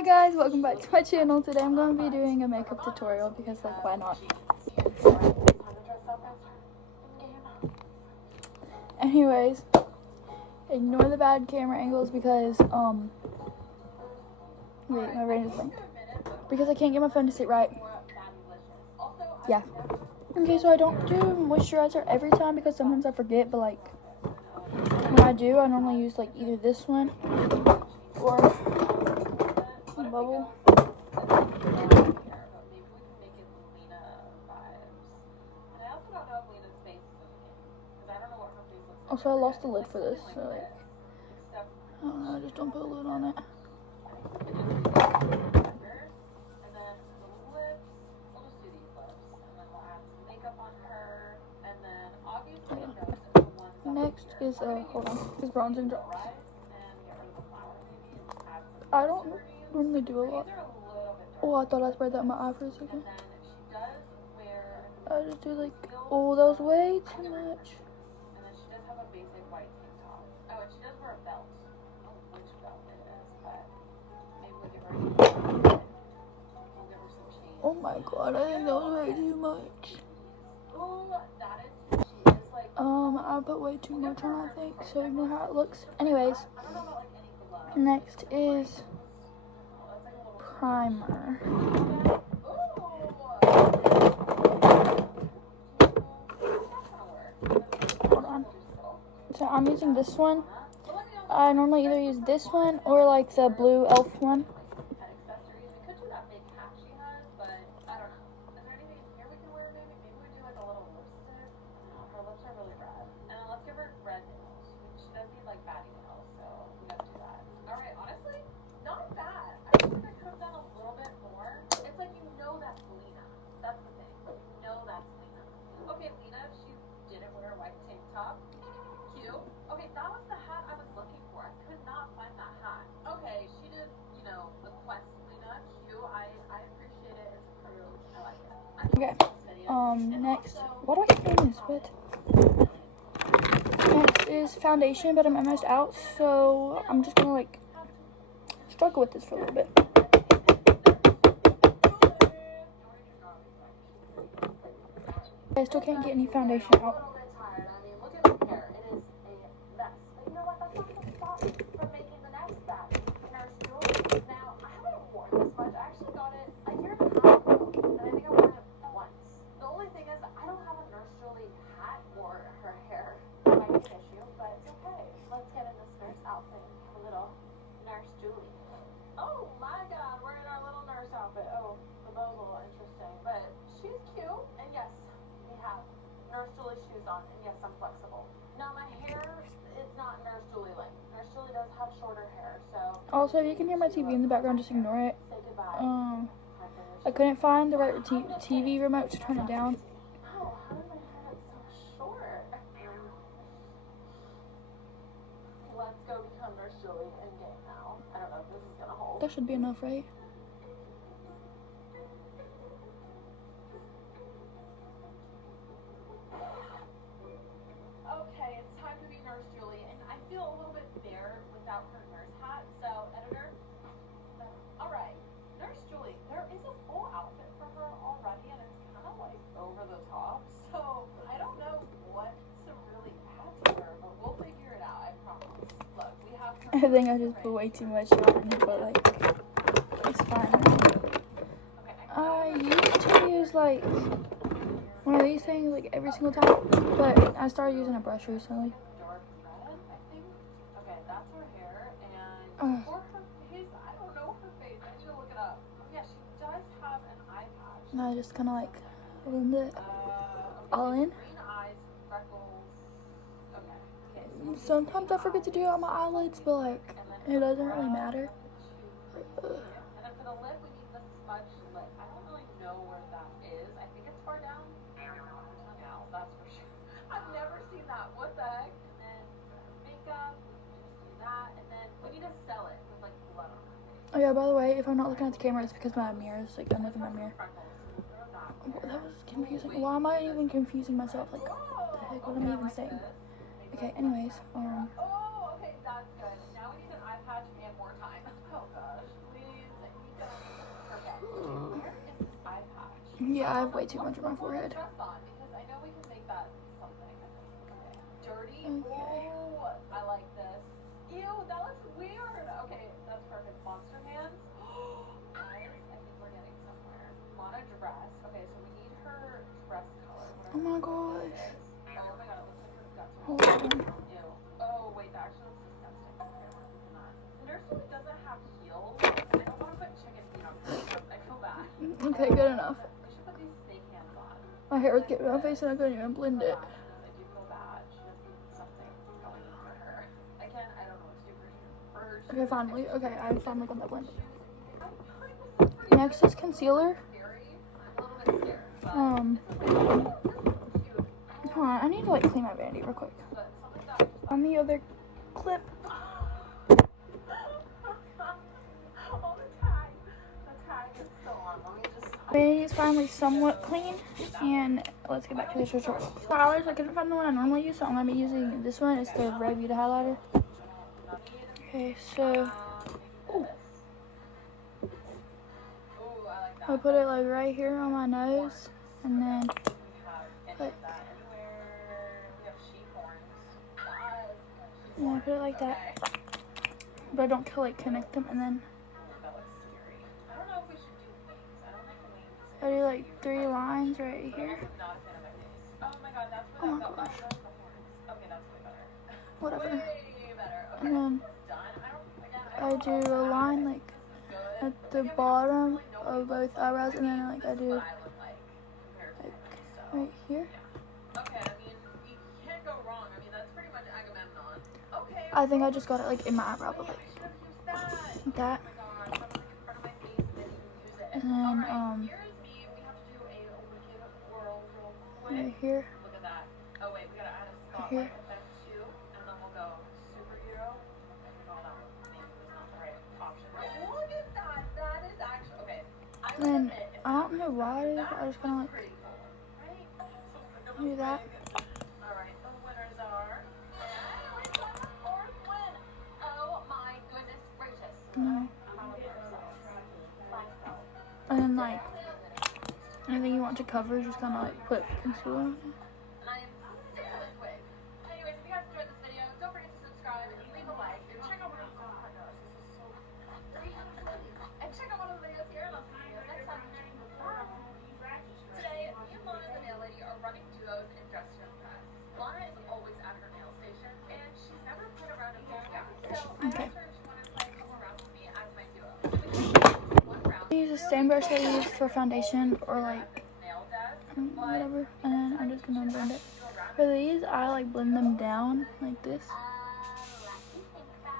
Hi guys, welcome back to my channel. Today I'm going to be doing a makeup tutorial because like why not? Anyways, ignore the bad camera angles because wait, my brain is blank. Because I can't get my phone to sit right. Yeah. Okay, so I don't do moisturizer every time because sometimes I forget, but like when I do, I normally use like either this one or Bubble. Also, I lost the lid for this, so like, I don't know, I just don't put a lid on it. Next is, hold on, is bronzing drops. I don't normally do a lot. Oh, I thought I sprayed that in my eye for a second. I just do like, oh, that was way too much. Oh my god, I think that was way too much. I put way too much on, I think, so ignore how it looks. Anyways, next is primer. Hold on. So I'm using this one. I normally either use this one or like the blue elf one. Okay. Next, why do I keep doing this? What? Next is foundation, but I'm almost out, so I'm just gonna like struggle with this for a little bit. I still can't get any foundation out. Also, if you can hear my TV in the background, just ignore it. I couldn't find the right TV remote to turn it down. That should be enough, right? Okay, it's time to be Nurse Julie, and I feel a little bit bare without her nurse hat, so editor. Alright, Nurse Julie, there is a full outfit for her already, and it's kind of like over the top, so I don't know what to really add to her, but we'll figure it out, I promise. Look, we have her. I think I just put way too much on, but like, it's fine. I used to use like one of these things like every single time, but I started using a brush recently. Dark red, I think. Okay, that's her hair, and for her face, I don't know her face. I need to look it up. Oh yeah, she does have an eye patch. And I just kind of like blend it all in. Green eyes, freckles. Okay. Sometimes I forget to do it on my eyelids, but like it doesn't really matter. And then for the lip, we need the smudge lip. I don't really know where that is. I think it's far down. Now, that's for sure. I've never seen that. What the heck? And then makeup, we just do that. And then we need to sell it with like blood on it. Oh yeah, by the way, if I'm not looking at the camera, it's because my mirror is like I'm looking at my mirror. Oh, that was confusing. Why am I even confusing myself? Like, what the heck? What am I even saying? Okay, anyways, Oh, okay, that's good. Now we need an eye patch and more time. Oh gosh, please. Yeah, I have way too much on my forehead. Press on, because I know we can make that something. Dirty. Okay. Ooh, I like this. Ew, that looks weird. Okay, that's perfect. Monster hands. Guys, I think we're getting somewhere. Lana dress. Okay, so we need her dress color. Oh my Whatever gosh. this is. Oh my god, it looks like her guts are Hold on. ew. Oh wait, that actually looks disgusting. Okay, we're keeping that. The nurse really doesn't have heels. I don't want to put chicken feet on her. I feel bad. Okay, good enough. We should put these snake hands on. My hair was getting in my face and I couldn't even blend it. I do feel bad. She has something going for her. Again, I don't know what to do for her. Okay, finally. Okay, I finally got that blended. Next is concealer. Hold on, I need to like clean my vanity real quick. On the other clip. Vanity is finally somewhat clean, and let's get back to the tutorial. Highlighters, I couldn't find the one I normally use, so I'm gonna be using this one. It's the Red Beauty highlighter. Okay, so I put it like right here on my nose, and then like, and I put it like that, but I don't like connect them, and then I do like 3 lines right here. Oh my gosh. Whatever. And then I do a line like at the bottom of both eyebrows, and then like I do like right here. I think I just got it like in my eyebrow, but like that. And then right here. Right here. And then I don't know why I just kind of like do that. No. And then like anything you want to cover, just kind of like put concealer on it. Okay. I use the same brush that I use for foundation or like whatever, and then I'm just gonna blend it. For these, I like blend them down like this,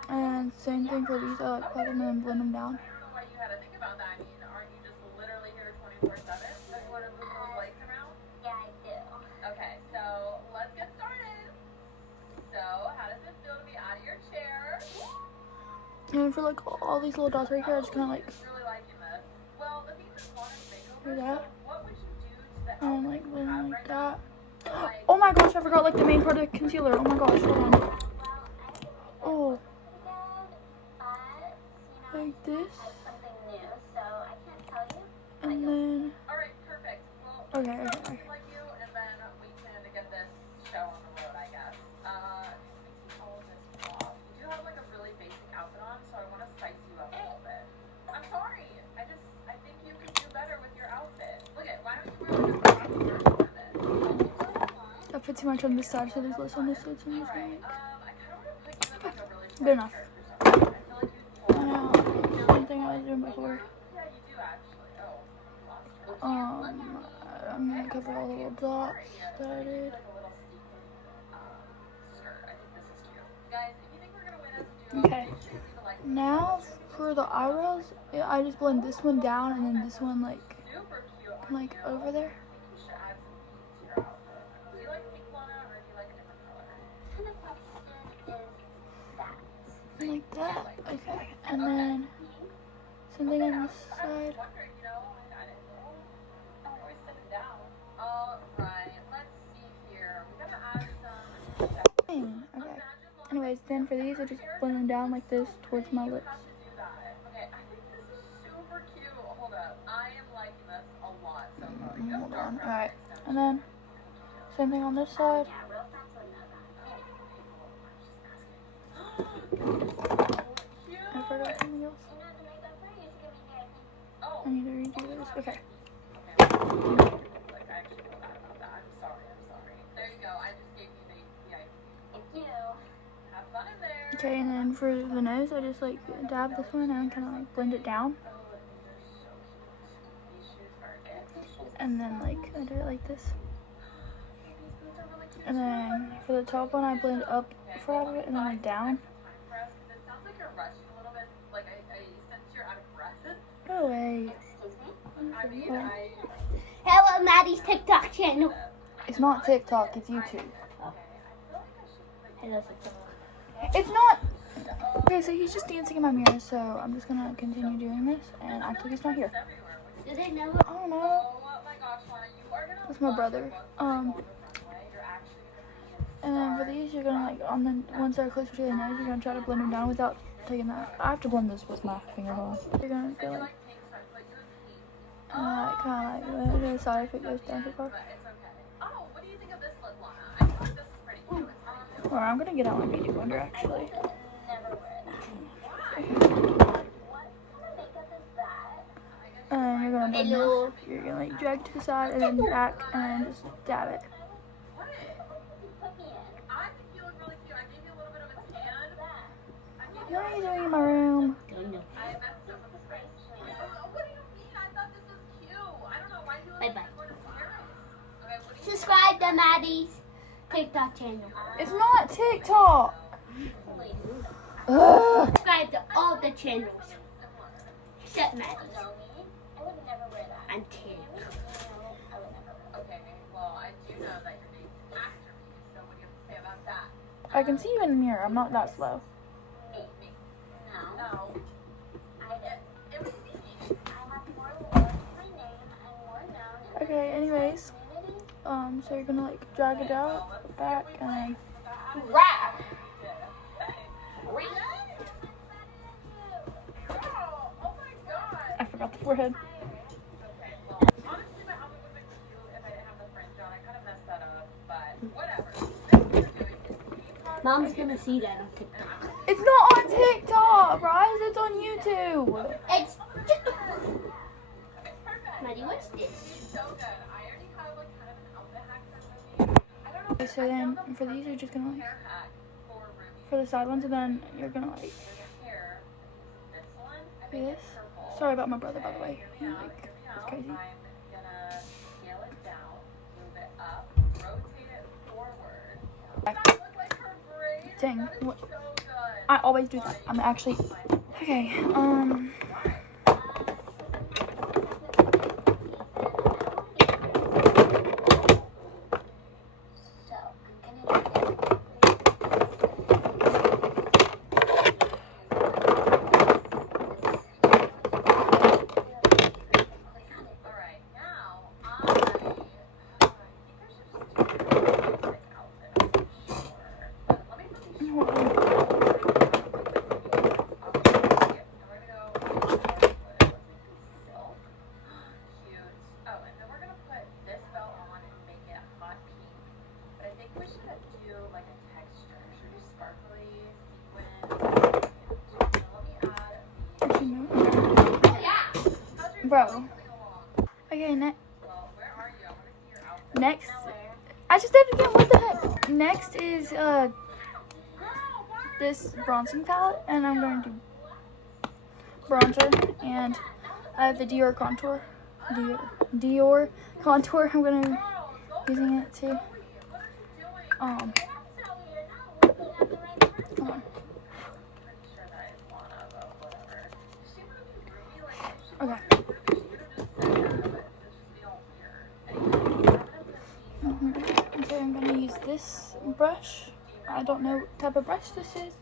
and same thing for these. I like put them and blend them down. And for like all these little dots right here, I just kind of like do that, and like blend like that. Oh my gosh, I forgot like the main part of the concealer. Oh my gosh, hold on. Oh, like this, and then okay. I put too much on this side, so there's less on this side, so I'm just gonna like, good enough. Now, same thing I was doing before. I'm gonna cover all the little dots that I did. Okay. Now for the eyebrows, I just blend this one down and then this one like over there. Like that. Okay. And then something on this side. Okay. Anyways, then for these, I just blend them down like this towards my lips. done. Alright. And then, same thing on this side. I forgot something else. I need to redo this. Okay. Like, I actually feel bad about that. I'm sorry. There you go. I just gave you the idea. Thank you. Have fun in there. Okay, and then for the nose, I just like dab this one and kind of like blend it down. And then like I do it like this. And then for the top one, I blend up for all of it and then like down. It sounds like you're rushing a little bit. Like I sense you're out of breath. Go away. I mean, Hello, Maddie's TikTok channel. It's not TikTok, it's YouTube. Hello, TikTok. It's not. Okay, so he's just dancing in my mirror, so I'm just gonna continue doing this and act like he's not here. Do they know? I don't know. That's my brother. And then for these, you're gonna like on the ones that are closer to the nose, you're gonna try to blend them down without taking that. I have to blend this with my finger. Hold on. You're gonna go like, kind of like to the side if it goes down too far. Oh, what do you think of this lip, Lana? I feel like this is pretty cute. Or I'm gonna get out my beauty blender actually. And you're gonna blend this. You're gonna like drag to the side and then back and just dab it. I think you look really cute. I gave you a little bit of a tan. What are you doing in my room? Don't know. I messed up with the French. What do you mean? I thought this was cute. I don't know why you look Bye-bye. like okay, what do you Subscribe to Maddie's TikTok channel. It's not TikTok. Ugh. Subscribe to all the channels except Maddie's. And Tim. Okay, well, I do know that you're named after me, so what do you have to say about that? I can see you in the mirror. I'm not that slow. Me. No. It was me. Okay, anyways. So you're gonna like drag it out, back, and Rap. Oh my god. I forgot the forehead. Okay, well, honestly, my outfit would have been cute if I didn't have the fringe on. I kind of messed that up, but whatever. This is what you're doing is K-pop. Mom's gonna see that on TikTok. It's not on TikTok, Bryce. It's on YouTube. It's It's perfect. Maddie, what's this? It's so good. I already have like kind of an outfit hack for Ruby. I don't know. Okay, so then for these, you're just gonna like Hair hack for Ruby. for the side ones, and then you're gonna like Hair. This one. I do made this. it purple. Sorry about my brother, by the way. He, Now, like, hear me it's out. crazy. I'm gonna scale it down, move it up, rotate it forward. Okay. That look like her braid? Dang, That is what- so good. I always do that. I'm actually okay. So, I'm gonna do Alright, now I think I should just do a basic outfit, I'm not sure. But let me put these shorts on. And we're gonna go silk. Cute. Oh, and then we're gonna put this belt on and make it hot pink. But I think we should do like a texture. Should we do sparkly, sequin? Let me add Actually, no. how's your Bro. coming along? Okay, Well, where are you? I want to see your outfit. next. I just did it again. What the heck? Next is this bronzing palette, and I'm going to do bronzer, and I have the Dior contour. Dior contour. I'm gonna be using it too. Come on. Pretty sure that is Lana, but whatever. She would be Ruby, like, if she Okay. wanted to be Ruby, she would have just said that, but it's just we don't hear. Anyway, I'm gonna put these Okay, I'm gonna use this brush. I don't know what type of brush this is,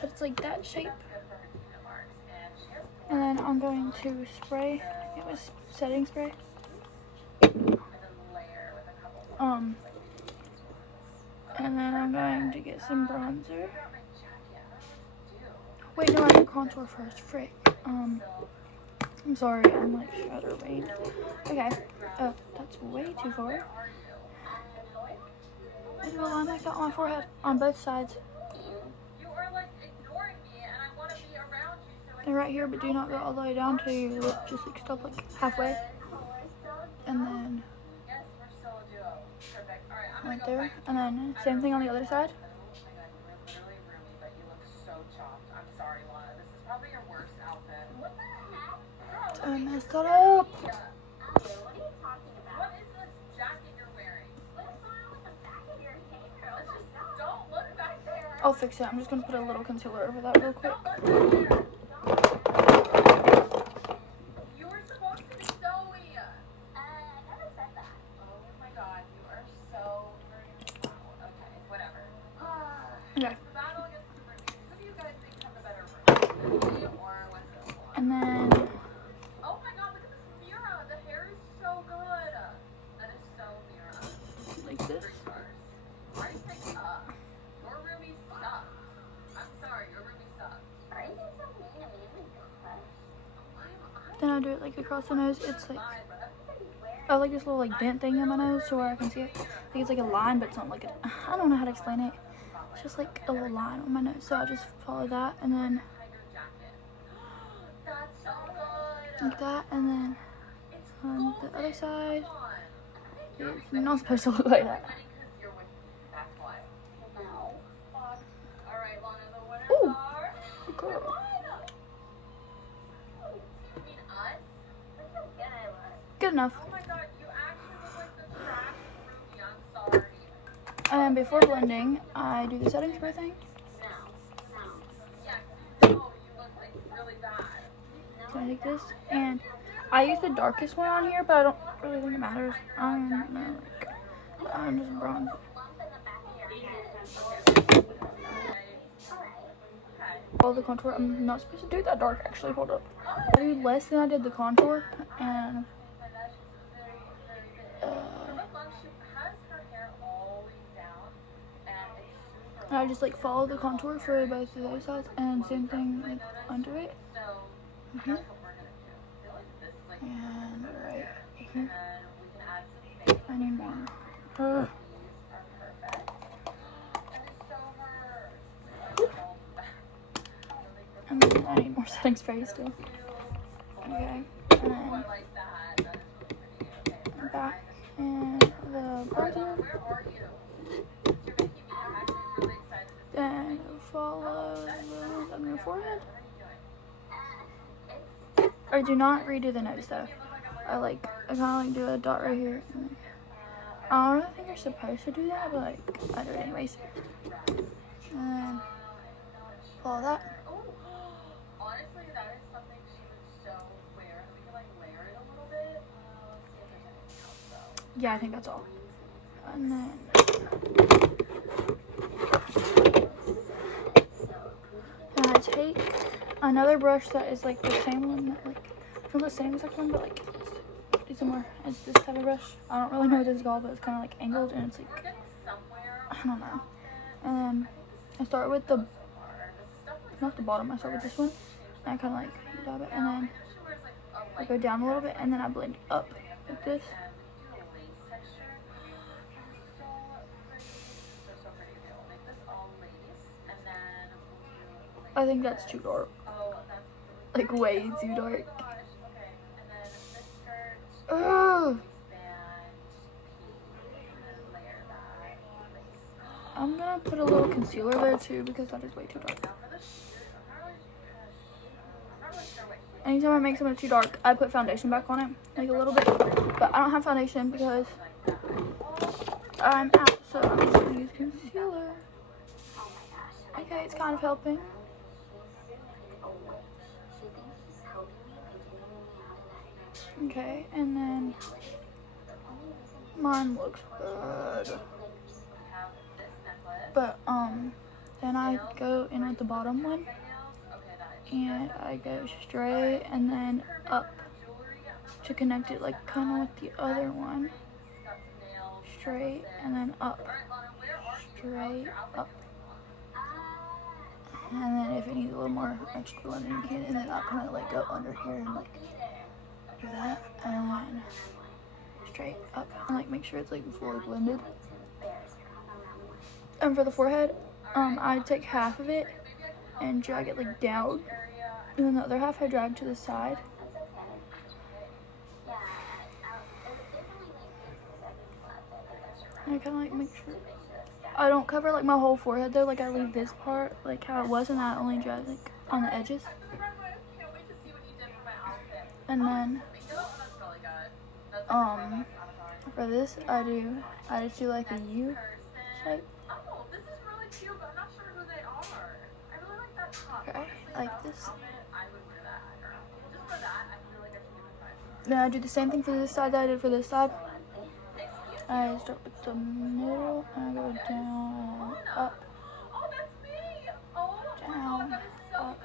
but it's like that shape. good for her Tina marks, and she has And then I'm going to spray. It was setting spray. and then layer with a couple of And then I'm going to get some bronzer. my jacket. I don't know what to do. Wait, no, I need contour first. Frick. I'm sorry, I'm like shuddering. Okay. That's way too far. I do a line like that on my forehead on both sides. You are like ignoring me, and I want to be around you. So And right here, but do not go all the way down to your lip. Just like stop like halfway. And then yes, we're still a duo. Perfect. All right, I'm right gonna go there. find And then same thing on the other side. Oh my god, you are literally roomy, but you look so chopped. I'm sorry, Lana. This is probably your worst outfit. What the heck? Girl, I messed that up. What are you talking about? what is this jacket you're wearing? What's going on with the back of your hair? Oh Let's my just god. don't look back there. I'll fix it. I'm just gonna put a little concealer over that real quick. Don't look back there. You were supposed to be Zoe. I never said that. Oh my god, you are so wow. Okay, whatever. Okay. The battle against the roomies. Who do you guys think have the better room? Me or Wendell? And then Oh my god, look at this Mira. The hair is so good. That is so Mira. like this. 3 stars. Why do you think your roomies suck? I'm sorry, your roomies suck. Are you being so mean to me? Then I do it like across the nose. It's like Fine, but I have like this little like dent thing in my nose so where I can see it. Like it's like a line, but it's not like I don't know how to explain it. It's just like a little line on my nose. So I just follow that and then tiger jacket. That's so good. like that, and then It's on the other side, Come on. it's not supposed to look like that. Because you're with me. That's why. No. Fuck. All right, Lana, the winners Ooh. are. Girl. You mean us? Look how good I look. Good enough. Oh my god, you actually look like the trash roomie. I'm sorry. And before blending, I do the setting spray thing. No. No. Yeah, 'cause you know you look like really bad. So I take this, and I use the darkest one on here, but I don't really think it matters. I'm just bronze. Lump in the back of your head. Okay. All the contour. I'm not supposed to do that dark actually. Hold up. I do less than I did the contour, and I just like follow the contour for both of those sides, and same thing like under it. And right here. I need more. And then I need more setting spray still. Okay. And then back and the bronzer. Then follow the on your forehead. Or do not redo the nose though. I kind of like do a dot right here. And then, I don't really think you're supposed to do that, but like I do it anyways. And then follow that. Honestly, that is something she would so wear. We can like layer it a little bit. Let's see if there's anything else though. Yeah, I think that's all. And then I take another brush that is like the same one that like it's not the same exact one, but like it's similar. It's this type of brush. I don't really know what this is called, but it's kind of like angled and it's like We're getting somewhere. I don't know. And then I start with the not the bottom. I start with this one. And I kind of like dab it, and then I go down a little bit, and then I blend up like this. I think that's too dark. Like way too dark. Ugh. I'm gonna put a little concealer there too because that is way too dark. Anytime I make something too dark, I put foundation back on it, like a little bit. But I don't have foundation because I'm out, so I'm just gonna use concealer. Okay, it's kind of helping. Okay, and then mine looks good. But then I go in with the bottom one, and I go straight and then up to connect it like kind of with the other one. Straight and then up. Straight up. And then if it needs a little more extra blending, you can, and then I'll kind of like go under here and like then straight up and like make sure it's like fully blended. And for the forehead, I take half of it and drag it like down, and then the other half I drag to the side. And I kind of like make sure I don't cover like my whole forehead though. Like I leave this part like how it was, and I only drag like on the edges. And then for this I just do like a U shape. Okay, like this. Then I do the same thing for this side that I did for this side. I start with the middle and I go down, up, down, up.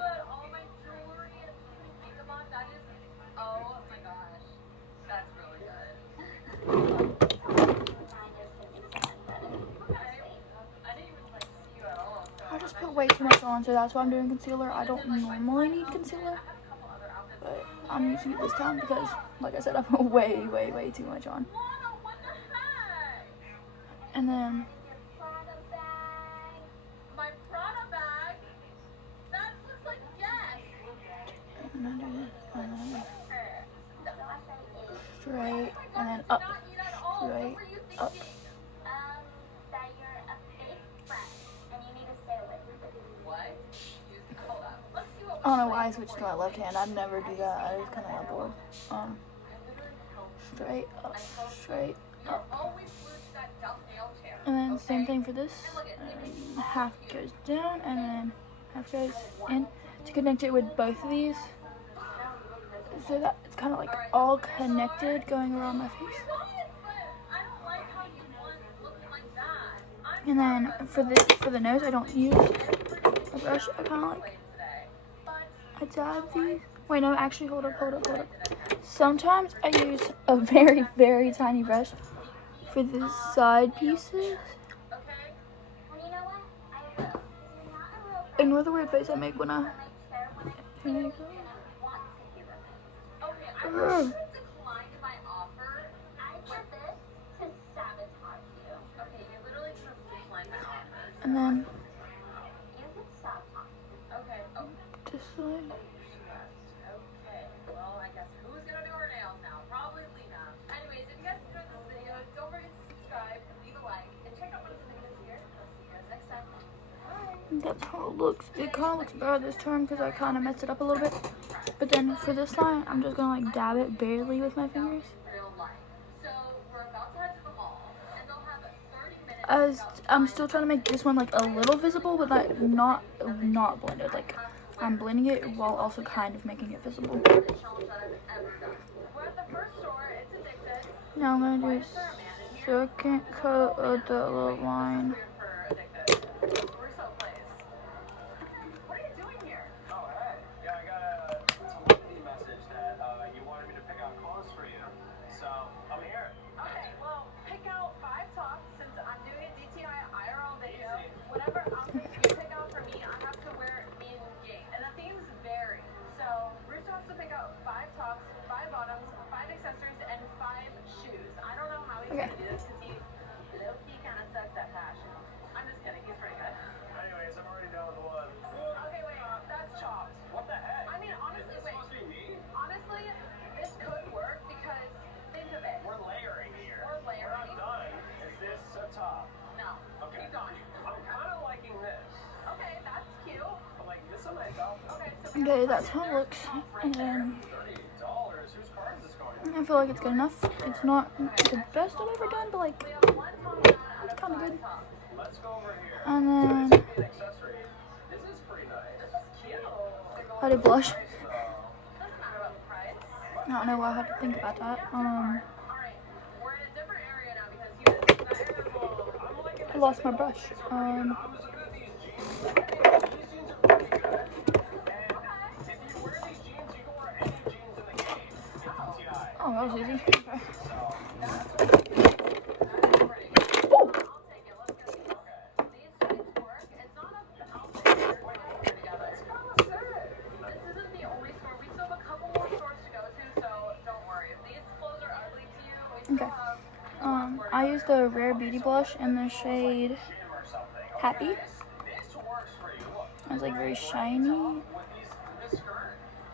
I just put way too much on, so that's why I'm doing concealer. I don't normally need concealer, but I'm using it this time because, like I said, I put way too much on. And then My Prada bag. That looks like yes. and I do this, and then straight, and then up, straight, up. That you're a fake friend and you need to stay away from me. What? Hold up. Let's see what I don't know why I switched to my left hand. I'd never do that. I just kind of got bored. Straight up, straight up. always flew to that dumb nail chair. And then same thing for this. Half goes down and then half goes in to connect it with both of these, so that it's kind of like all connected going around my face. And then for the nose, I don't use a brush. I kind of like I dab these. Wait, no, actually, hold up. Sometimes I use a very tiny brush for the side pieces. Ignore the weird face I make when I. Here we go. Ugh. And then this side. Okay, well, I guess who's gonna do her nails now? Probably Lena. Anyways, if you guys enjoyed this video, don't forget to subscribe, leave a like, and check out one of the videos here. I'll see you guys next time. Bye. That's how it looks. It kind of looks better this time because I kind of messed it up a little bit. But then for this line, I'm just gonna like dab it barely with my fingers. Real life. So we're about to head to the mall, and they'll have 30 minutes. As I'm still trying to make this one like a little visible, but like not blended. Like I'm blending it while also kind of making it visible. We're at the first store. It's addicted. Now I'm gonna do second coat of the little line. For addicted. We're so pleased. What are you doing here? Oh, hey. Yeah, I got a telepathy message that you wanted me to pick out clothes for you. So, I'm here. Okay, well, pick out 5 tops since I'm doing a DTI IRL video. Whatever outfits you pick out for me, I have to wear in game. And the themes vary. So, Rooster has to pick out 5 tops, 5 bottoms, 5 accessories, and 5 shoes. I don't know how he's Okay. gonna do this because he low-key kind of sucks at fashion. I'm just kidding, he's pretty good. Anyways, I'm already down with one. Okay, wait, that's chopped. What the heck? I mean, honestly, Is this wait. supposed to be me? Honestly, this could work because think of it. We're layering here. We're layering. We're not done. Is this a top? No. Okay. Keep going. I'm kind of liking this. Okay, that's cute. I'm like, this is a nice outfit. Okay, so Okay, that's how it looks. And then $30? Whose car is this going to? I feel like it's good enough. It's not the best I've ever done, but like we have 1 top down out it's of kind of 5 good. tops. Let's go over here. And then This could be an accessory. This is pretty nice. This is cute. I did blush. So, Doesn't matter about the price. I don't know why I had to think about that. Alright, we're in a different area now because that area will. I'm liking I this. lost my brush. I'm just looking at these jeans. These jeans are pretty good. And if you wear these jeans, you can wear any jeans in the game. It's TI. Oh, that was easy. Okay. I'll take it. Let's get these. These jeans work. It's not a outfit. They're going together. This isn't the only store. We still have a couple more stores to go to, so don't worry. These clothes are I use the Rare Beauty blush in the shade Happy. It's like very shiny. Oh,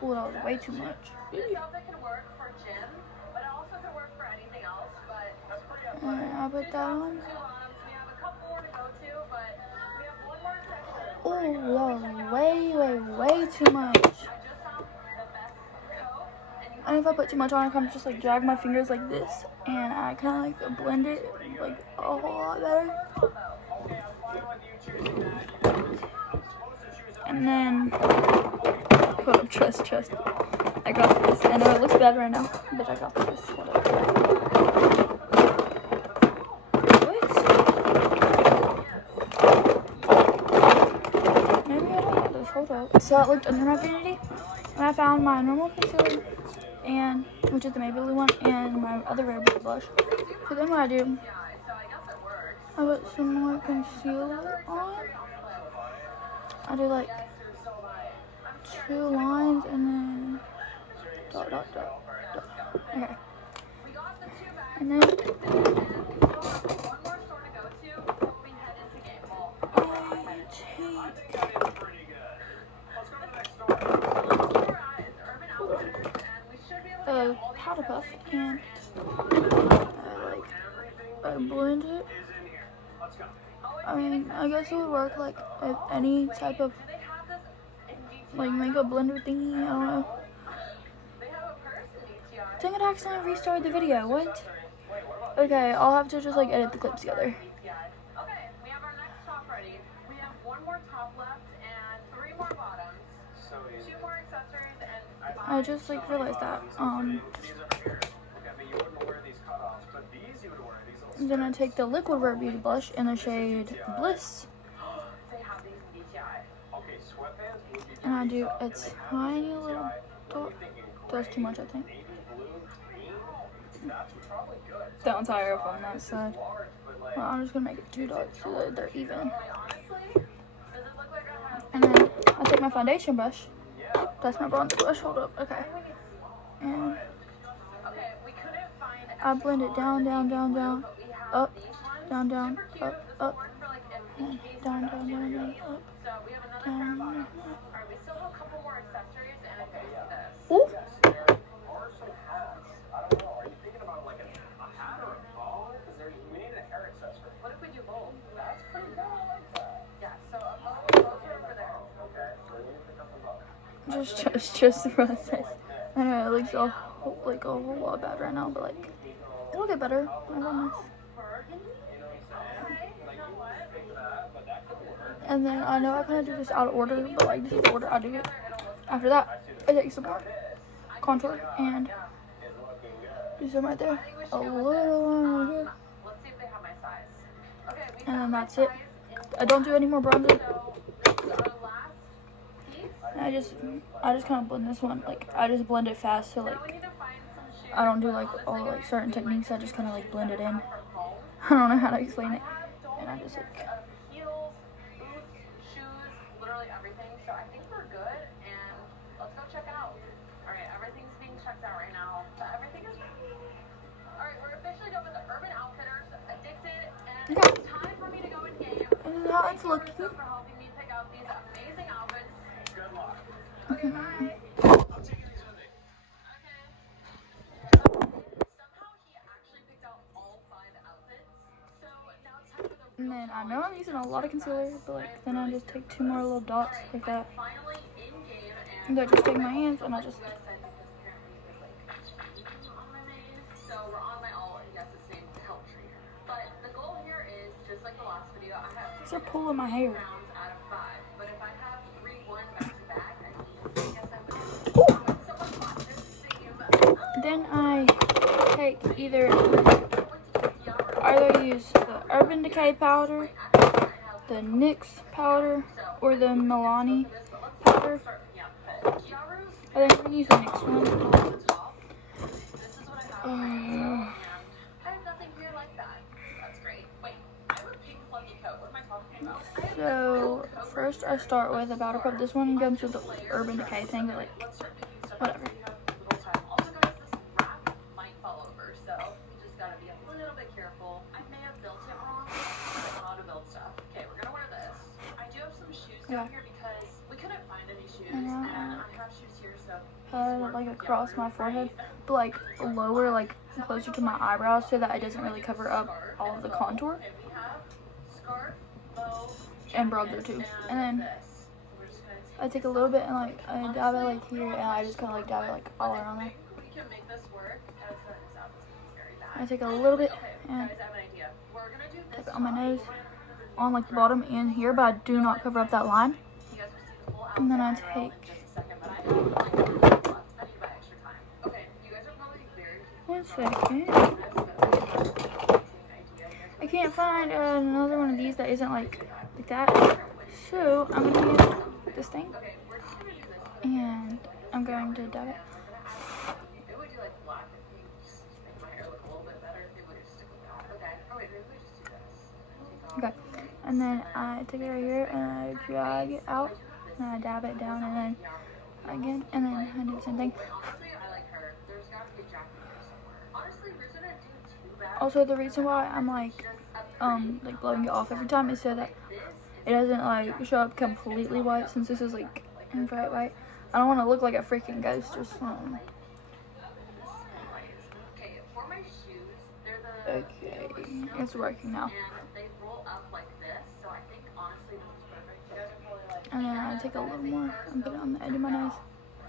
that was way too much. This outfit can work for gym, but it also can work for anything else. But That's pretty And athletic. I put that on. 2 bottoms. We have a couple more to go to, but we have one more section. Oh, that was way too much. I just found the best coat, and you And if I put too much on, I kind of just like drag my fingers like this, and I kind of like blend it like a whole lot better. Okay, I'm fine with you choosing that. I'm supposed to choose a And then, hold up, trust. I got this. I know it looks bad right now, but I got this. Whatever. What? Maybe I don't have this. Hold up. So I looked under my vanity, and I found my normal concealer, and which is the Maybelline one, and my other Rare Beauty blush. So then what I do, so I guess it works. I put some more concealer on. I do like 2 lines and then dot. Okay. We got the 2 bags. And then And we still have one more store to go to before we head into game ball. I take that is pretty good. Let's go to the next store. The local we're at is Urban Outfitters, and we should be able to a get all the powder puff accessories and I blend it. Is in here. Let's go. I mean, I guess it would work like with any type of Do they have this in DTI? like makeup blender thingy. I don't know. They have a purse in DTI. Dang it, I accidentally restarted the video. What? Okay, I'll have to just like edit the clips together. Okay, we have our next top ready. We have 1 more top left and 3 more bottoms, So easy. 2 more accessories, and I just like realized that. These over here. Look, I mean, you wouldn't wear these cutoffs, but these you would wear. These little Then I take the Liquid Rare Beauty blush in the shade Bliss, they have these in DTI. Okay, sweatpants would be and I do a tiny little dot. thinking That's too much, I think. navy blue, green. That's probably good. The entire on that side. Large, but like Well, I'm just gonna make it 2 dots so that they're even. Wait, honestly, does it look like I have... And then I take my foundation brush. yeah. That's my bronzer brush. Hold up. Okay. And Okay, we couldn't find... I blend it down, but we have up, these ones. down, Super cute. up, This is up, one for, like, and in case down, of up. So we have another pair of bottoms. Alright, we still have a couple more accessories, and I think this. Ooh. There are some hats. I don't know. Are you thinking about like a hat or a bow? Because we need a hair accessory. What if we do both? That's pretty good. I like that. Yeah, so a both are over there. Okay, so we need to pick up the bow. Just the process. I know it looks like a whole lot bad right now, but like it'll get better. I promise. Burgundy? Okay, you know what? And then I know I kind of do this out of order, but like this is the order I do it. After that, I take some more contour and do some right there. A little one right here. Let's see if they have my size. Okay, we And have then my that's it. size in I don't do any more bronzer. So this is our last piece. And I just kind of blend this one. Like I just blend it fast, so Now we like need to find some shoes. I don't do like all like certain techniques. I just kind of like blend it in. For home. I don't know how to explain it. And I just like Heels, boots, shoes, literally everything. So I think we're good, and let's go check out. All right, everything's being checked out right now. But everything is ready. All right, we're officially done with the Urban Outfitters, Addicted, and Okay. it's time for me to go in game. this is how Thank it's you, looking. Marissa, for helping me pick out these amazing outfits. Good luck. Okay, bye. I'm taking these with me. Okay. Somehow he actually picked out all 5 outfits. So now it's time for the And then I know I'm using a lot of concealer, but like then I just take 2 more little dots like that. finally in game, And I just take my hands and I just so we're on my all yes the same help tree. But the goal here is just like the last video, I have these are pulling my hair. rounds out of 5. But if I have 3-1 back to back, I guess I win. Someone bought this thing. Then I take either use the Urban Decay powder, the NYX powder, or the Milani powder. I think I'm gonna use the NYX one. I have nothing here like that. That's great. Wait, I have a pink fluffy coat. What am I talking about? So first I start with a powder puff. This one comes with the Urban Decay thing, but like whatever. Also, guys, this wrap might fall over, so we just gotta be a little bit careful. I down here because we couldn't find any shoes, And and I I have shoes here, so put it like across my forehead, but like lower, like closer to my eyebrows, so that it doesn't really cover up all of the contour. okay, we have scarf, bow, And broad there too. And then this. So we're just gonna I take a little bit and like I dab it like here, and I just kind of like dab it like all around there. we can make this work. And it's gonna sound very bad. I take a little bit Okay, and guys, I have an idea. We're gonna do this tap it on my top. nose, on like the bottom and here, but I do not cover up that line. You guys will see the full And then I outfit IRL in take just a second, but I have like 1 minute left. I need to buy extra time. Okay, you guys are probably very one confused. second. I can't find another one of these that isn't like that. So I'm gonna use this thing, Okay, we're just gonna do this. and I'm going to dab it. Maybe we do like black and pink, just to make my hair look a little bit better. Maybe we just stick with that. Okay. Oh wait, maybe we just do this. Okay, and then I take it right here and I drag it out, and I dab it down, and then again, and then I do the same thing. Honestly, I like her. There's gotta be a jacket here somewhere. Honestly, Ruth didn't do too bad. Also, the reason why I'm like blowing it off every time is so that it doesn't like show up completely white, since this is like bright white. I don't want to look like a freaking ghost or something. Okay, for my shoes, they're the Okay, it's working now. and they roll up like this, so I think honestly this is perfect. You guys are probably like, And then I take a little more and put it on the edge of my nose.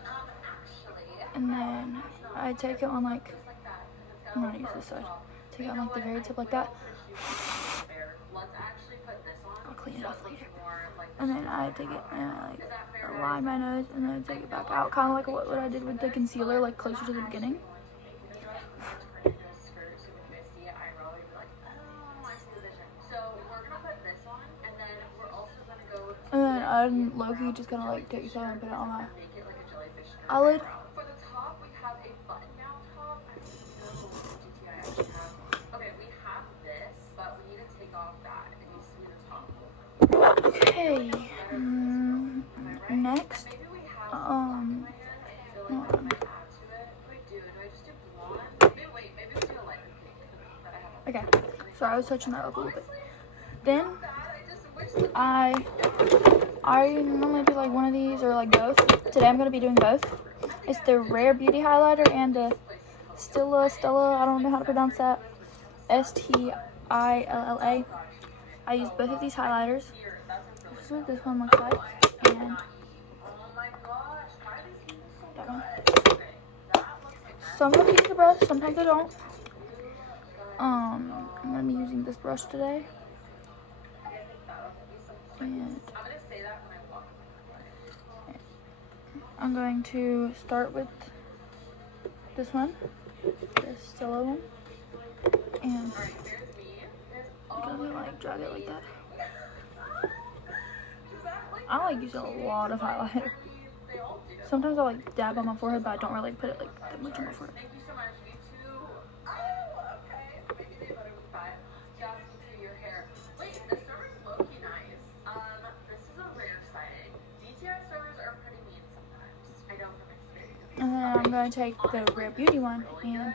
actually, And then I take it on like, just like that, because it's got I'm gonna use this side. Take it on like the very tip like that. fair. Let's actually put this on. I'll clean it off later. More like And then I take it and I like align my nose, and then I take it back out, kind of like what I did with the concealer, like closer to the beginning. And then I low-key just kind of like take some and put it on my eyelid. For the top, we have a button-down top. I don't know what DTI actually have. Okay, we have this, but we need to take off that. It needs to be the top. Okay. Next, Maybe we have in my hair. I feel like I might add to it. What do I do? Do I just do blonde? Maybe wait, maybe we do a lighter pink that I have. okay. Sorry, I was touching that up a little bit. Then I just wish that I normally do like one of these or like both. Today I'm gonna be doing both. It's the Rare Beauty highlighter and the Stella. I don't know how to pronounce that. Stilla. I use both of these highlighters. This is what this one looks like, and that one. Sometimes I use the brush, sometimes I don't. I'm gonna be using this brush today, and I'm going to start with this one, the Stella one, and I'm gonna like drag it like that. I like using a lot of highlighter. Sometimes I like dab on my forehead, but I don't really put it like that much on my forehead. Thank you so much, you two. Oh, okay. Maybe they better with 5. Got into your hair. Wait, the server's low-key nice. This is a rare sighting. DTI servers are pretty mean sometimes. I know from experience. And then I'm going to take the Rare Beauty one and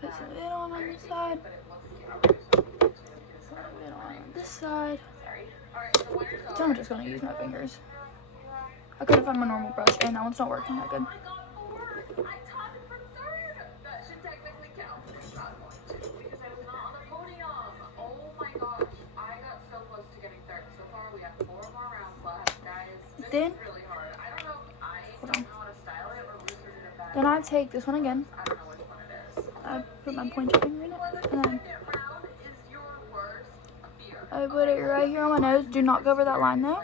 put some bit on this side, put a bit on this side. So I'm just going to use my fingers. I couldn't find my normal brush, and that one's not working that good. I taught it for third. That should technically count. It's not going to because I was not on the podium. Oh my gosh, I got so close to getting third. So far, we have 4 more rounds left, guys. This Then, is really hard. I don't know if I don't know how to style it or Ruth did it bad. then I take this one again. I don't know which one it is. I put my pointer finger in it, and then Second round is your worst fear. I put it right here on my nose. Do not cover that line though.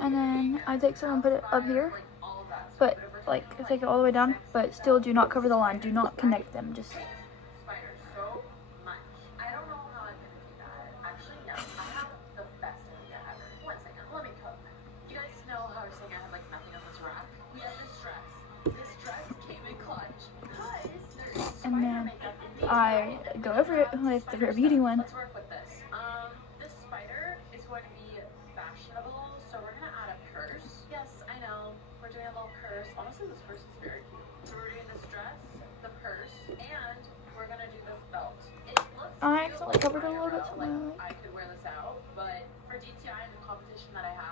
And then I take some and put it up here, but like take it all the way down, but still do not cover the line. Do not connect them. Just Spider so much. I don't know how I'm gonna do that. Actually, no. I have the best idea ever. 1 second, let me cook. You guys know how I was saying I have like nothing on this rack? We have this dress. This dress came in clutch because there is and spider then makeup in I go over it with the Rare Beauty one. Let's work with this. This spider is going to be fashionable, so we're gonna add a purse. Yes, I know. We're doing a little purse. Honestly, this purse is very cute. So we're doing this dress, the purse, and we're gonna do this belt. It looks I accidentally covered it a little bit, so like I'm I could wear this out, but for DTI and the competition that I have,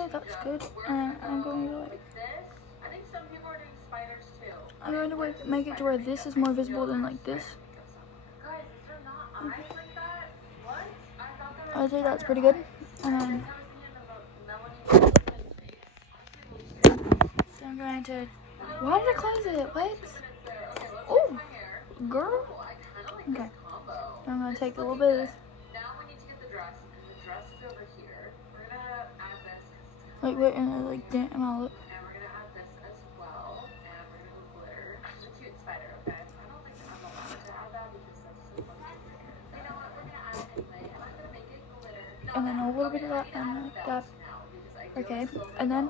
say that's good. And I'm going to like, This, I think some people are doing spiders too. I'm going to like make it to where this is more visible than like this. Guys, is there not eyes like that? What? I thought there were I'd say that's spider pretty good. eyes. And I then, was thinking about Melanie Wilson's face. so I'm going to, why did I close it? What? It's there. Okay, let's Oh, fix my hair. girl. Oh, I kind of like Okay. this combo. I'm going to This take is a little looking bit of good. Now we need to get the dress, and the dress is over here. We're gonna add this, like, wait, and I like dent in my lip. and we're gonna add this as well, and we're gonna go glitter. It's a cute spider, okay? I don't think I'm allowed to add that because that's so funny. You know what? We're gonna add it anyway, and I'm gonna make it glitter. And then a little bit of that and a dab. Okay, and then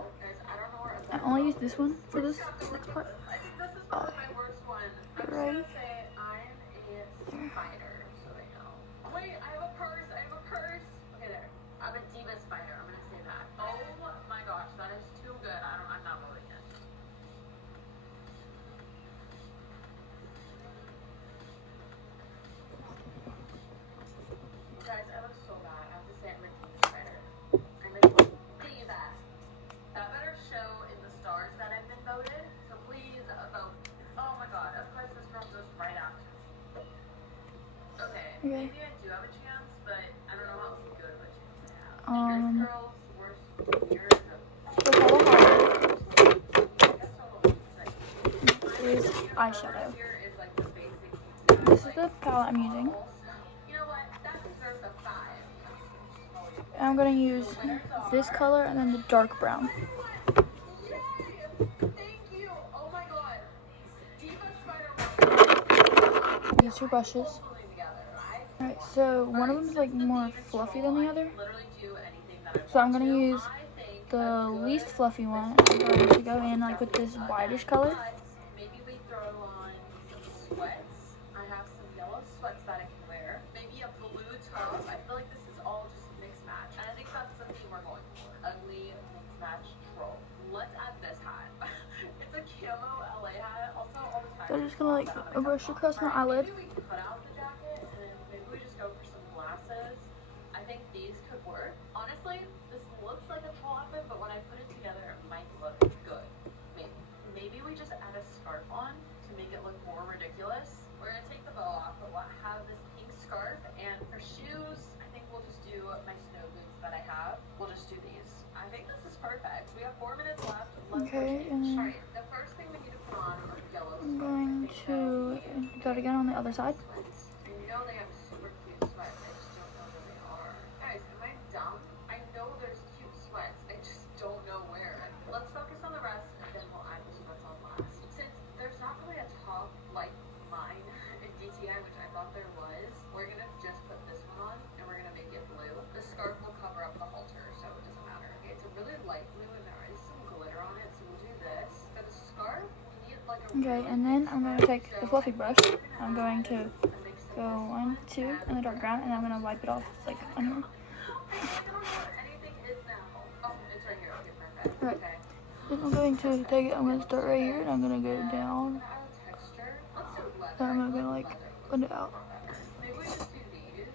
I only use this one for this next part. I think this is probably my worst one. I'm just Right. gonna say I'm a spider, so they know. Wait, I have a purse. I have a purse. Okay, there. I'm a diva spider. I'm gonna say that. Oh my gosh, that is too good. I'm not voting it. Guys, I look so bad. I have to say I'm a diva spider. I'm a diva. That better show in the stars that I've been voted. So please vote. Oh my god, of course this girl goes right after me. Okay, maybe I do have a chance, but I don't know how good of a chance I have. This girl's worst year is So follow hard. that's all the Is eyeshadow. here is like the basic. This is the palette I'm using. You know what? That deserves a 5. And I'm going to use this color and then the dark brown. Yay! Thank you! Oh my god. Diva Spider These two brushes. totally together. I Alright, so one of them is like more fluffy than the other. literally do anything that I So I'm going to use I think the least fluffy one. I'm going to go in like with this whitish color. maybe we throw on some sweats. I have some yellow sweats that I can wear. Maybe a blue top. I feel like this is all just mix match. And I think that's the theme we're going for. Ugly mix match troll. Let's add this hat. It's a camo LA hat. Also all the time. So I'm just going to like brush across my eyelid. Maybe we cut out the jacket and then maybe we just go for some glasses. I think these could work. Honestly, this looks like a troll outfit, but when I put it together, it might look good. Maybe we just add a scarf on to make it look more ridiculous. We're gonna take the bow off, but we'll have this pink scarf. And for shoes, I think we'll just do my snow boots that I have. We'll just do these. I think this is perfect. We have 4 minutes left. Let's Okay, and then Alright, the first thing we need to put on are yellow I'm sweats. going to do it again on the other side. You know they have super cute sweats. I just don't know where they are. Guys, am I dumb? I know there's cute sweats. I just don't know where. Let's focus on the rest and then we'll add the sweats on last. Since there's not really a top like mine in DTI, which I thought there was, we're gonna just put this one on and we're gonna make it blue. The scarf will cover up the halter, so it doesn't matter. Okay, it's a really light blue and there is some glitter on it, so we'll do this. For the scarf, we need like a Okay, and then I'm going to take the fluffy brush. I'm going to go 1, 2 in the dark brown, and I'm going to wipe it off like on here. anything is now. Oh, it's right here. Okay, perfect. Right. Okay. Then I'm going to take it, I'm going to start right here, and I'm going to go down. Texture. Let's do leather. And I'm going to like blend it out. Maybe we just do these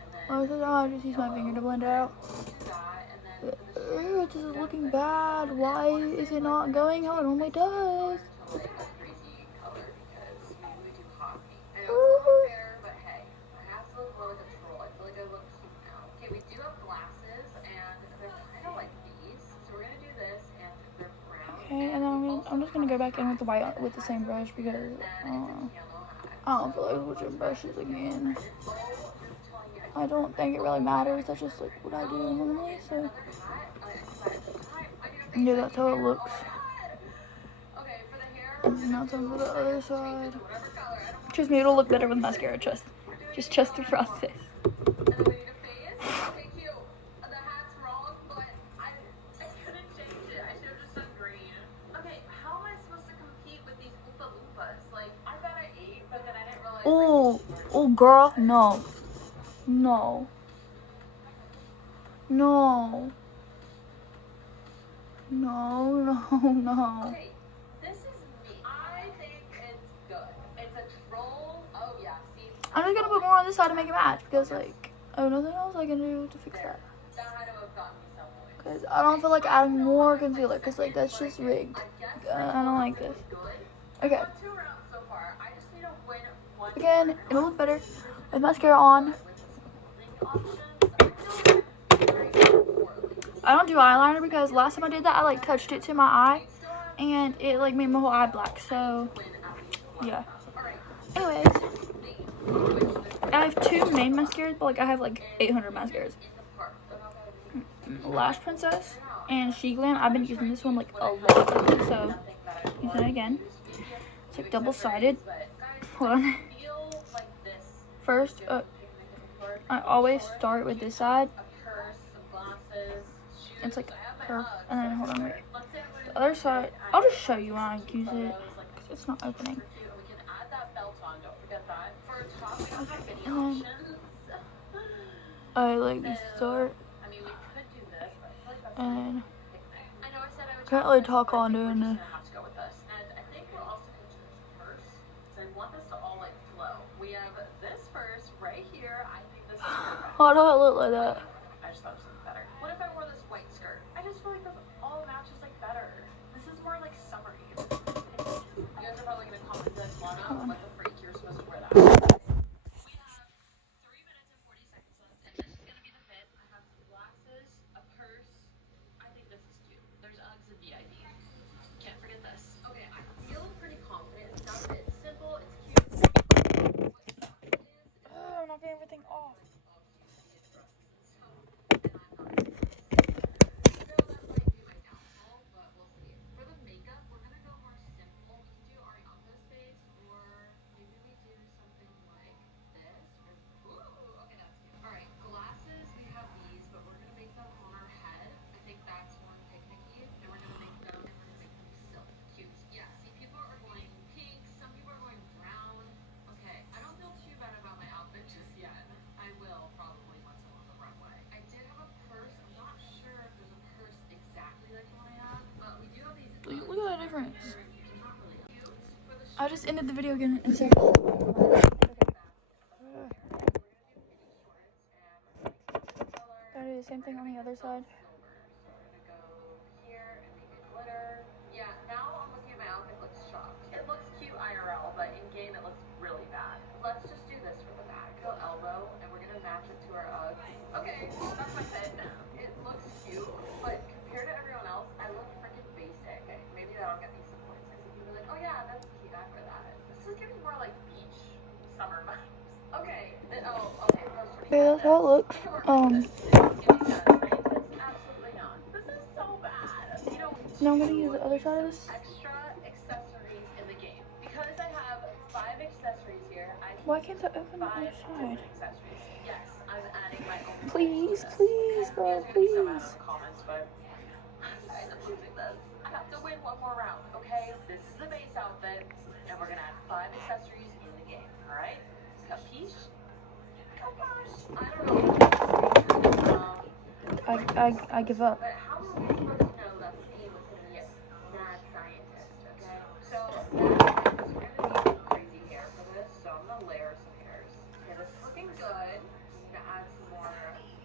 and then Oh, so now I just use my finger to blend it out. do that and then for the This is looking bad. Why is it not going how it normally does? to like a crazy color because maybe we do coffee. I know it's not fair, but hey, I have to look more like a troll. I feel like I look cute now. Okay, we do have glasses and they're kind of like these. So we're gonna do this and they're brown. Okay, and then I'm just going to go back in with the white with the same brush because I don't feel like switching brushes again. I don't think it really matters. That's just like what I do normally. So yeah, that's how it looks. Okay, for the hair, And now time for the other side. whatever color. I don't Trust me, it'll look better with mascara. Trust. Just trust the process. And then we need a face. Okay, cute. The hat's wrong, but I couldn't change it. I should have just done green. Okay, how am I supposed to compete with these Oompa Loompas? Like, I thought I ate, but then I didn't realize. Oh, girl, no, no, no, no. Okay, this is me. I think it's good. It's a troll. Oh yeah, see. I'm just gonna put more on this side to make it match because like, oh, nothing else I can do to fix that. That had to have gotten me somewhere. 'Cause I don't feel like adding more concealer because like that's just rigged. I don't like this. Okay. Again, it'll look better with mascara on. I don't do eyeliner because last time I did that, I like touched it to my eye and it like made my whole eye black. So yeah. Anyways, I have two main mascaras, but like I have like 800 mascaras. Lash Princess and She Glam. I've been using this one like a lot lately, so using it again. It's like double-sided. Hold on. First, I always start with this side. It's like her, and then hold on, wait. The other side, I'll just show you when I use it because it's not opening. And then I like start, and can't really talk while I'm doing this. Why do I look like that? I just thought it was better. What if I wore this white skirt? I just feel like this all matches like better. This is more like summery. You guys are probably gonna comment this, Lana, what the freak, you're supposed to wear that. We have 3 minutes and 40 seconds left, and this is gonna be the fit. I have some glasses, a purse. I think this is cute. There's Uggs and VID. Can't forget this. Okay, I feel pretty confident. It's simple, it's cute. Oh, I'm not getting everything off. Look at that difference. I just ended the video again and said, okay. Gotta do the same thing on the other side. Yeah, now I'm looking at my outfit, it looks shocked. It looks cute IRL, but in game it looks really bad. Let's just do this for the back. Go elbow, and we're gonna match it to our Uggs. Okay, that's my fit. It looks cute, but compared to everyone else, I look freaking basic. Maybe that'll get me some points. I see people like, oh yeah, that's cute, I wear that. This is giving more like beach summer vibes. Okay, okay, Okay, that's how it looks. Absolutely not. This is so bad. You know, Now I'm gonna use the other side of this. extra accessories in the game. Because I have 5 accessories here, I can Why can't I open the other 5 side? accessories. Yes, I'm adding my own. Please, please, bro, please. Comments, but I'm losing this. I have to win one more round, okay? This is the base outfit, and we're gonna add 5 accessories in the game, alright? Capiche? Capiche? I don't know. I give up. But how are we supposed to know that the game was gonna be a mad scientist, okay? So, we're gonna need crazy hair for this, so I'm gonna layer some hairs. Okay, this is looking good. I'm gonna add some more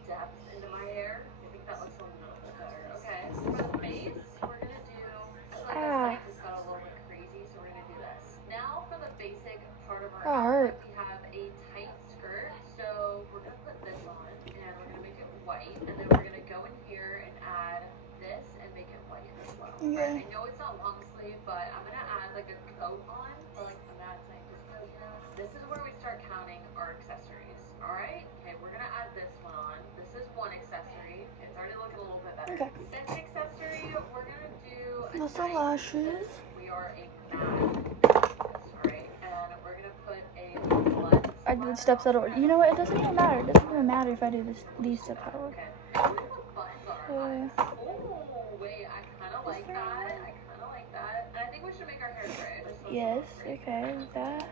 depth into my hair. I think that looks a little bit better, okay? For the base, we're gonna do, I feel like this got a little bit crazy, so we're gonna do this. Now for the basic part of our outfit, we have a tight skirt, so we're gonna put this on, and we're gonna make it white, and then we're gonna go in here and add this and make it white as well. Okay. I know it's not long sleeve, but I'm gonna add like a coat on, or like a mad scientist coat, you know? This is where we start counting our accessories, alright? Okay, we're gonna add this one on. This is one accessory. It's already looking a little bit better. Okay. Second accessory, we're gonna do a That's the nice- lashes. We are a matte, alright? And we're gonna put a blood I did steps out of order. You know what? It doesn't even matter. It doesn't even matter if I do these steps out of order. Okay. And we put buttons on our eyes. Oh, wait, I kind of like that. I kind of like that. And I think we should make our hair gray. This looks Yes. great. Okay. With that.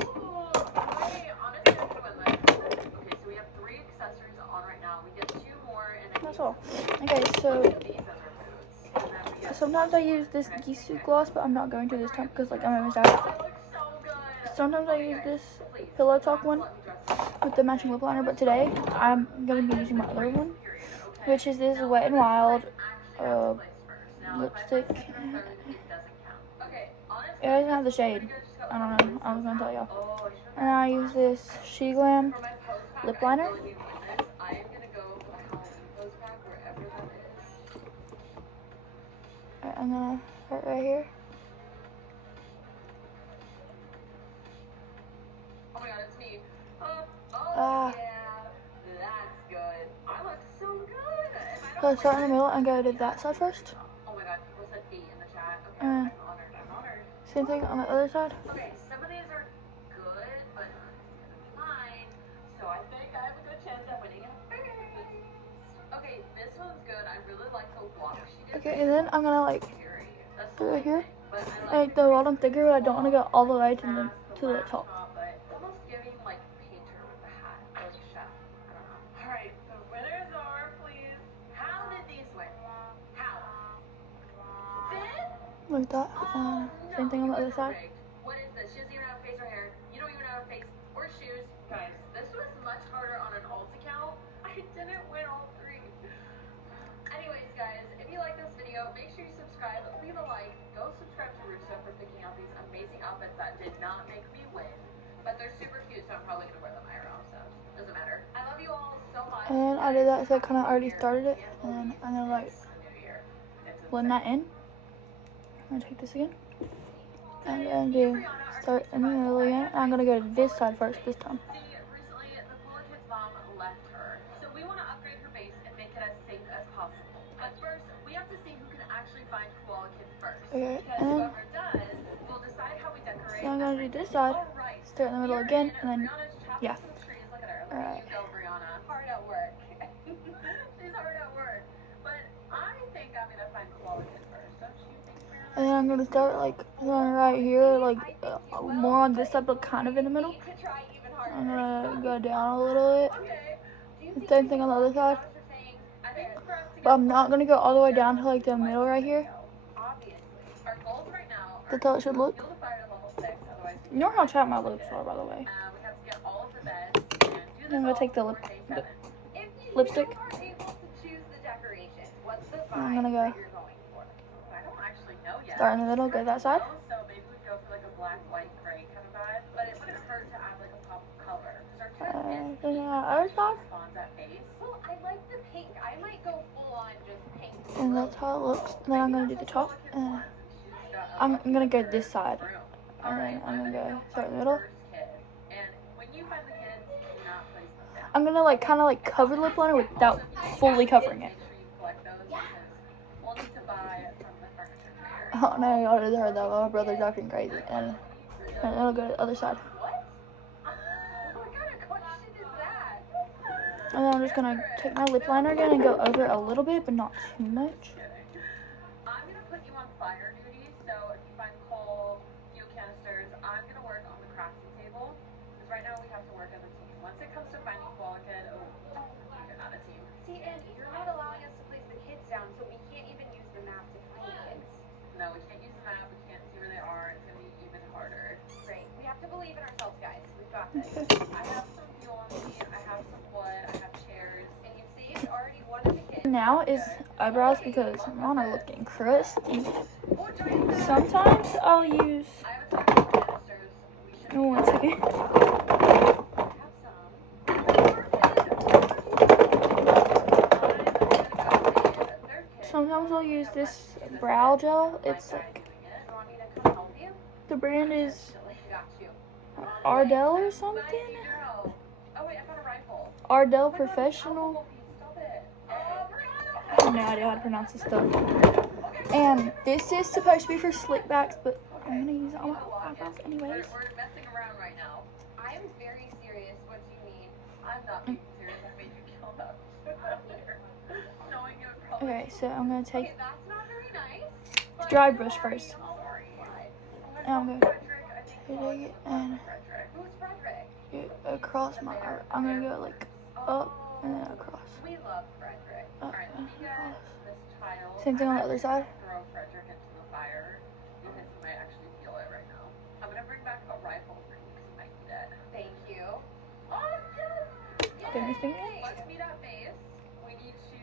Ooh, wait, honestly, I'm gonna win this. Okay, so we have 3 accessories on right now. We get 2 more, and then That's all. Okay. So these as our boots. And then we get sometimes I use this Gisou gloss, but I'm not going to this time because like I'm almost out. that looks so good. Sometimes I use this Pillow Talk one with the matching lip liner, but today I'm gonna be using my other one which is this Wet n Wild lipstick. It doesn't have the shade. I don't know. I was gonna tell y'all. And I use this She Glam lip liner. Alright, I'm gonna start right here. Oh my god, it's me. Ah. Yeah, that's good. I look so good. If I So I don't start in the middle and go to that side first. Oh my god, people said 8 in the chat. Okay, I'm honored, I'm honored. Same thing on the other side. Okay, some of these are good, but none of these are gonna be mine. So I think I have a good chance at winning it first. Okay, this one's good. I really like the walk she did. Okay, and then I'm gonna like That's do it here. but I make the bottom thicker, but I don't want to go all the way to the top. But it's almost giving like painter with the hat, or like chef. I don't know. Alright, the winners are, please. How did these win? How? Did? Like that. And same thing on the other side. What is this? She doesn't even have a face or hair. You don't even have a face or shoes. Guys, this was much harder on an alt account. I didn't win all 3. Anyways, guys, if you like this video, make sure you subscribe, leave a like, go subscribe to Russo for picking out these amazing outfits that did not make me win. But they're super cute, so I'm probably gonna wear them IRL, so doesn't matter. I love you all so much. And I did that, so I kind of already started it. And then I'm gonna like blend that in. I'm gonna take this again. I'm gonna do start in the middle again. I'm gonna go to this side first this time. See, recently the Koala Kids mom left her, so we want to upgrade her base and make it as safe as possible. But first, we have to see who can actually find Koala Kids first. Okay, Because and then whoever does will decide how we decorate. so I'm gonna do this side. Alright, Start in the middle again, and then Brianna's chopping yeah. some trees. Look at her. Look Alright. at you go, Brianna. Hard at work. She's hard at work. But I think I'm gonna find Koala Kids first. Don't you think, Brianna? And then I'm gonna start like right here, like more on this side, but kind of in the middle. I'm gonna go down a little bit. Same thing on the other side. But I'm not gonna go all the way down to like the middle right here. That's how it should look. You know how chapped my lips are, by the way. And I'm gonna take the lipstick. And I'm gonna go start in the middle, go that side. So maybe we'd go for like a black, white, gray kind of vibe. But it wouldn't hurt to add like a pop of color. Because our twin Then the other side. responds at base. Well, I like the pink. I might go full on just pink. And that's how it looks. Then I'm gonna do the top. And I'm gonna go this side. And then I'm gonna go start in the middle. And when you find the kids, do not place them down. I'm gonna like kind of like cover the lip liner without fully covering it. Make sure you collect those because we'll need to buy from the furniture trader. Oh no, y'all just heard that. My brother's acting crazy. And it'll go to the other side. What? What kind of question is that? And then I'm just gonna take my lip liner again and go over it a little bit, but not too much. I'm gonna put you on fire duty, so if you find coal, fuel canisters, I'm gonna work on the crafting table. Because right now we have to work as a team. Once it comes to finding Koala Kid, you're not a team. See, and you're not allowing us to place the kids down, so we can't even use the map to find the kids. No, we can't use the map, we can't see where they are, it's gonna be even harder. Great. We have to believe in ourselves, guys. We've got this. I have some fuel on me, I have some wood, I have chairs. And you've saved already one of the kids. Now is eyebrows because mine are looking crusty. Oh, join us. Sometimes I'll use. I have a ton of canisters. We should Oh, 1 second. Sometimes I'll use this brow gel. It's like You want me to come help you? the brand is Got you. Ardell or something. Oh wait, I found a rifle. Ardell Professional. Stop it. I have no idea how to pronounce this stuff. And this is supposed to be for slick backs, but I'm gonna use it on my eyebrows anyways. We're messing around right now. I am very serious. What do you need? I'm not being serious. I made you kill that. Knowing you would probably. Okay, so I'm gonna take Okay, that's not very nice. But dry brush first. Sorry. And I'm gonna Frederick, I think take it and Frederick. who's Frederick? get across my. I'm gonna go like up and then across. We love Frederick. Up Alright, and let me get across. this tile. Same thing on the other side. Throw Frederick into the fire because he might actually feel it right now. I'm gonna bring back a rifle for you because he might need it. Thank you. Oh, yes! Did you think Let's meet at base. We need to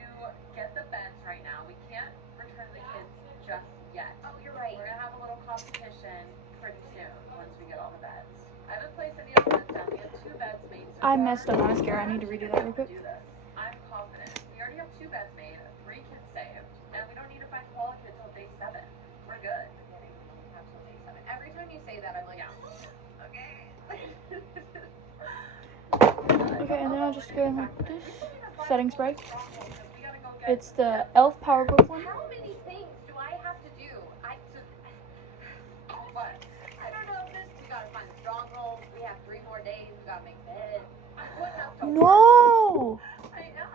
competition pretty soon once we get all the beds. I haven't placed any of the beds down. We have 2 beds made so I far. messed up my mascara. I need to redo that real quick. Do this. I'm confident. We already have 2 beds made, 3 kids saved, and we don't need to find koala kids until day 7. We're good. Until day 7. Every time you say that, I'm like, okay. Okay, and then I'll just go in with this setting spray. We gotta go get It's the e.l.f. Power Book one. How many things do I have to do? what? I don't know if this. We gotta find strongholds. We have 3 more days. We gotta make beds. What else? No! I know.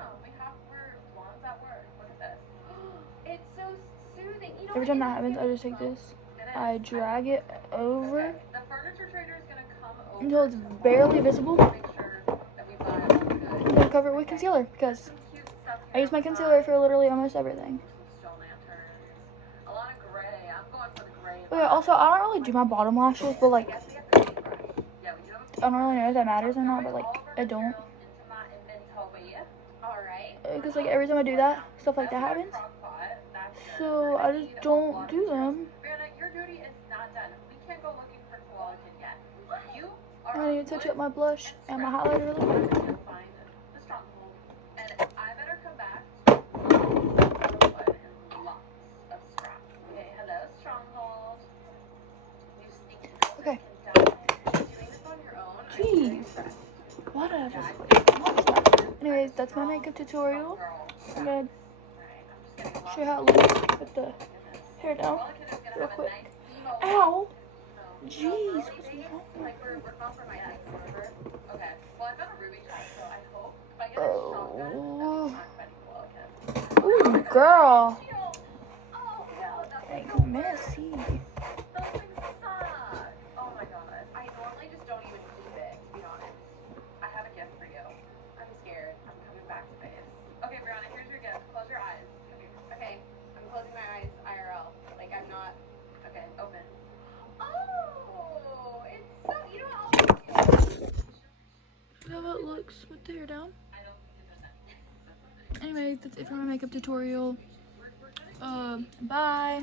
We're blondes at work. Look at this. It's so soothing. You know, Every time that happens, I just take this. I drag it over Okay. The furniture trader is gonna come over until it's barely visible. to make sure that we buy all the good. I'm gonna cover it with concealer because Some cute stuff I here use my on the concealer side. for literally almost everything. Some stone lanterns. A lot of gray. I'm going for the gray. Okay, also, I don't really do my bottom lashes, but like, I guess we have the paintbrush. Yeah, we do have a I don't really know if that matters or I'm not, but throwing like, all of our I don't. materials into my inventory. all right. Because like, every time I do that, stuff like that I also happens. got a crock pot. That's good. So We're I gonna just need a don't lot of do materials. them. Brianna, your duty is not done. We can't go looking for koala kid yet. You are I need to touch up my blush and my highlighter really quick. to find the stronghold, and I better come back to wood and lots of scrap. Okay, hello stronghold. You sneaky girls Okay. can die. Doing this on your own. I'm Jeez. very impressed. Why did I just watch that? Anyways, that's my makeup tutorial. I'm gonna show you how it looks with the hair down real quick. Ow! Jeez, what's wrong? Like we're compromising, remember? Okay. Well, I got a ruby chest, so I hope if I get a shotgun, that means Oh. I'm fighting koala kid. Ooh, girl. Oh no, that's Like, messy. Those things suck. Oh my god. I normally just don't even keep it, to be honest. I have a gift for you. I'm scared. I'm coming back to base. Okay, Brianna, here's your gift. Close your eyes. Come here. Okay, I'm closing my eyes IRL. Like I'm not. Okay, open. Oh, it's so. You know what? How it looks with the hair down. I don't think it does anything. Anyway, that's it for my makeup tutorial. Bye.